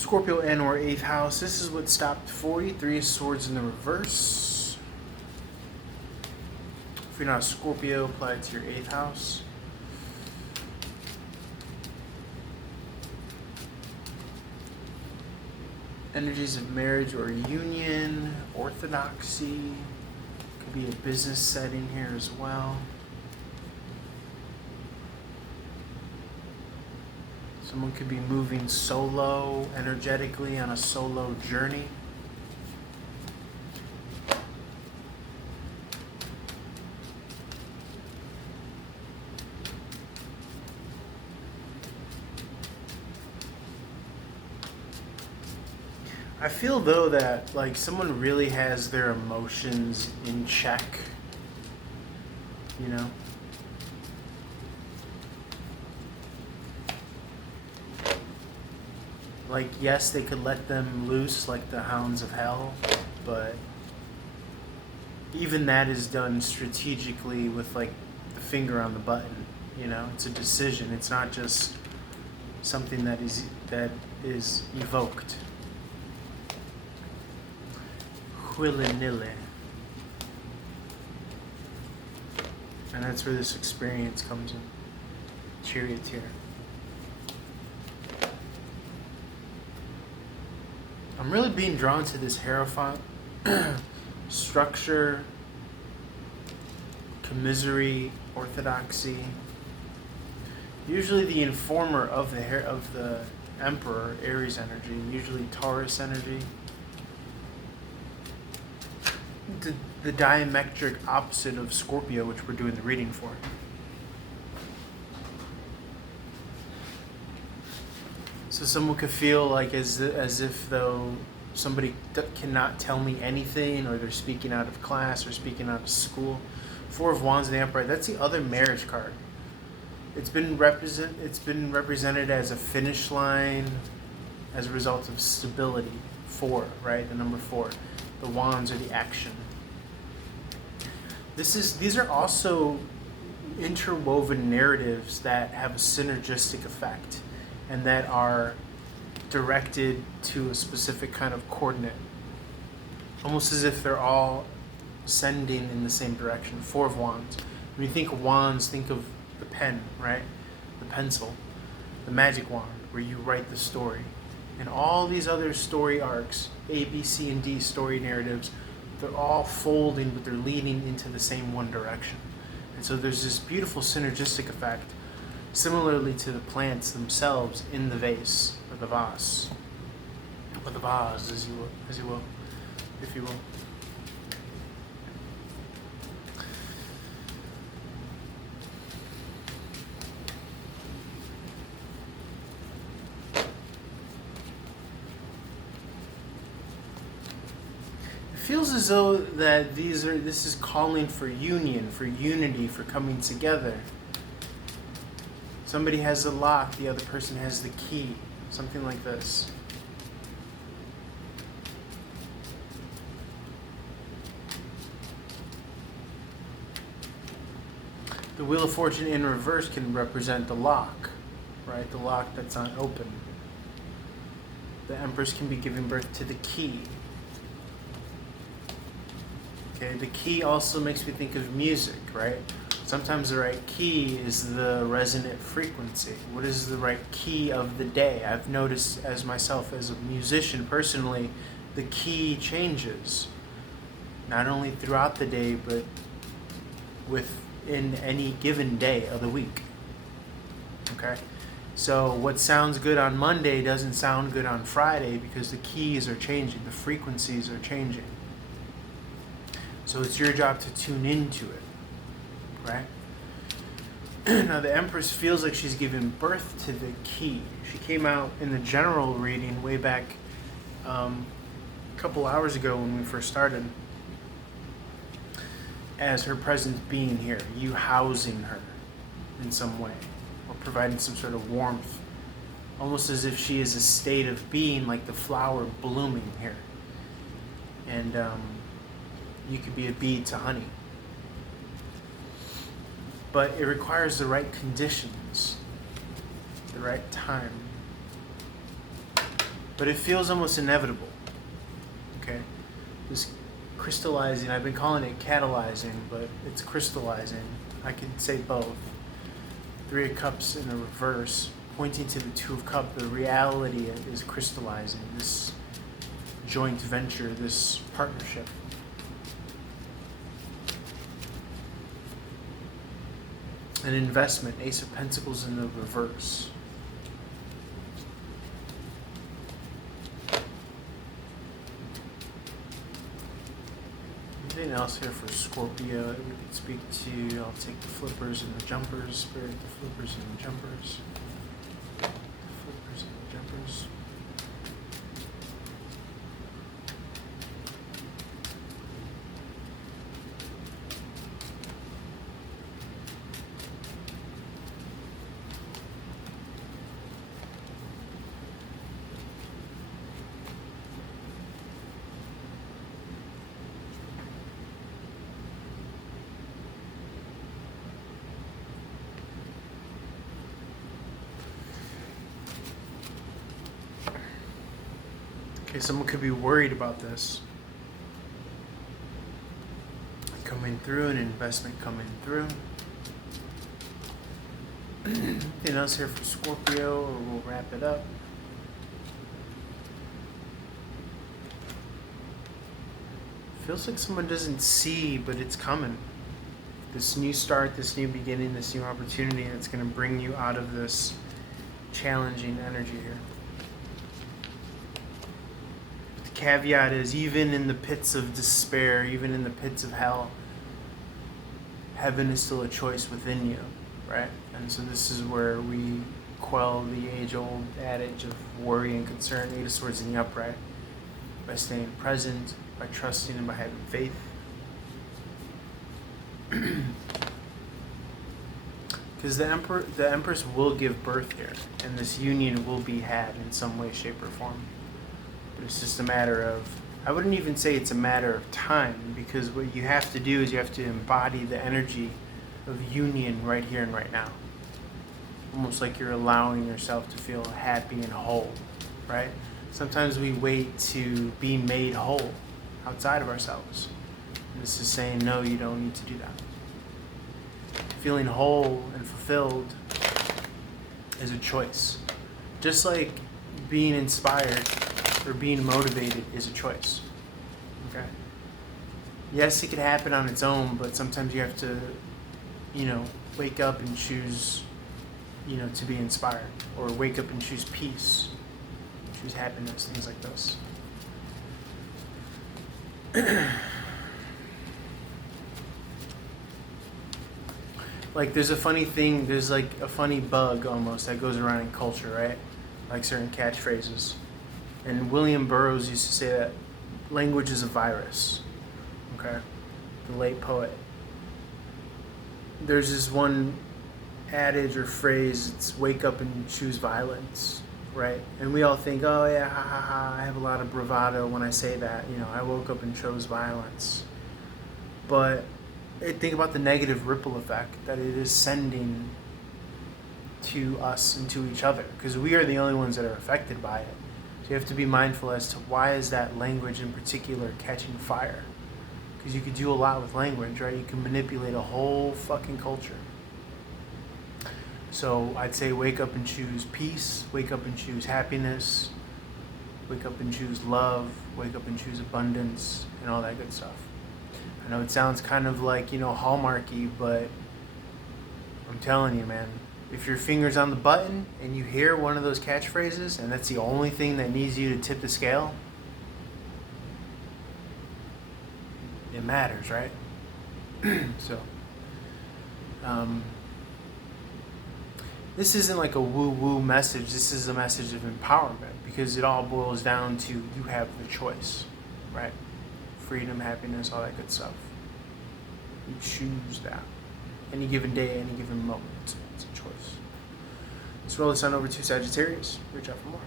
Scorpio and or 8th house. This is what stopped for you. 3 of Swords in the reverse. If you're not a Scorpio, apply it to your 8th house. Energies of marriage or union, orthodoxy. Could be a business setting here as well. Someone could be moving solo, energetically on a solo journey. I feel though that like someone really has their emotions in check, you know? Like, yes, they could let them loose like the hounds of hell, but even that is done strategically with like the finger on the button, you know? It's a decision. It's not just something that is evoked. Willy-nilly. And that's where this experience comes in. Charioteer. I'm really being drawn to this Hierophant. Structure, commisery, orthodoxy. Usually the informer of the Emperor, Aries energy, usually Taurus energy. The diametric opposite of Scorpio, which we're doing the reading for. So someone could feel like as if though somebody cannot tell me anything, or they're speaking out of class or speaking out of school. 4 of Wands and the Emperor. That's the other marriage card. It's been represented as a finish line as a result of stability. 4, right? The number 4. The Wands are the action. These are also interwoven narratives that have a synergistic effect and that are directed to a specific kind of coordinate. Almost as if they're all sending in the same direction. 4 of Wands. When you think of wands, think of the pen, right? The pencil. The magic wand, where you write the story. And all these other story arcs, A, B, C, and D story narratives, they're all folding, but they're leading into the same one direction. And so there's this beautiful synergistic effect, similarly to the plants themselves in the vase, or the vase. Or the vase, if you will. Feels as though that this is calling for union, for unity, for coming together. Somebody has the lock, the other person has the key, something like this. The Wheel of Fortune in reverse can represent the lock, right? The lock that's not open. The Empress can be giving birth to the key. Okay, the key also makes me think of music, right? Sometimes the right key is the resonant frequency. What is the right key of the day? I've noticed as myself as a musician personally, the key changes. Not only throughout the day, but within any given day of the week. Okay? So what sounds good on Monday doesn't sound good on Friday because the keys are changing, the frequencies are changing. So it's your job to tune into it, right? Now the Empress feels like she's giving birth to the key. She came out in the general reading way back a couple hours ago when we first started as her presence being here, you housing her in some way or providing some sort of warmth, almost as if she is a state of being like the flower blooming here. And you could be a bee to honey. But it requires the right conditions, the right time. but it feels almost inevitable. Okay, this crystallizing, I've been calling it catalyzing, but it's crystallizing. I can say both. Three of Cups in the reverse, pointing to the Two of Cups. The reality is crystallizing, this joint venture, this partnership. An investment, Ace of Pentacles in the reverse. Anything else here for Scorpio that we could speak to? I'll take the flippers and the jumpers. Spirit, the flippers and the jumpers. Flippers and the jumpers. Okay, someone could be worried about this. Coming through, an investment coming through. Anything else here for Scorpio, or we'll wrap it up? Feels like someone doesn't see, but it's coming. This new start, this new beginning, this new opportunity that's going to bring you out of this challenging energy here. Caveat is, even in the pits of despair, even in the pits of hell, heaven is still a choice within you, right? And so this is where we quell the age-old adage of worry and concern, Eight of Swords in the upright, by staying present, by trusting, and by having faith. Because the Empress will give birth here, and this union will be had in some way, shape, or form. It's just a matter of, I wouldn't even say it's a matter of time, because what you have to do is you have to embody the energy of union right here and right now. Almost like you're allowing yourself to feel happy and whole, right? Sometimes we wait to be made whole outside of ourselves. And this is saying, no, you don't need to do that. Feeling whole and fulfilled is a choice. Just like being inspired or being motivated is a choice. Okay? Yes, it could happen on its own, but sometimes you have to, wake up and choose, to be inspired. Or wake up and choose peace, choose happiness, things like this. Like, there's a funny thing, there's like a funny bug almost that goes around in culture, right? Like certain catchphrases. And William Burroughs used to say that language is a virus, okay? The late poet. There's this one adage or phrase, it's wake up and choose violence, right? And we all think, oh yeah, ha ha ha, I have a lot of bravado when I say that, I woke up and chose violence. But think about the negative ripple effect that it is sending to us and to each other, because we are the only ones that are affected by it. You have to be mindful as to why is that language in particular catching fire. Because you could do a lot with language, right? You can manipulate a whole fucking culture. So I'd say wake up and choose peace, wake up and choose happiness, wake up and choose love, wake up and choose abundance, and all that good stuff. I know it sounds kind of like, Hallmarky, but I'm telling you, man. If your finger's on the button and you hear one of those catchphrases and that's the only thing that needs you to tip the scale, it matters, right? So, this isn't like a woo-woo message. This is a message of empowerment, because it all boils down to you have the choice, right? Freedom, happiness, all that good stuff. You choose that. Any given day, any given moment. It's a choice. Let's roll the sun over to Sagittarius. Reach out for more.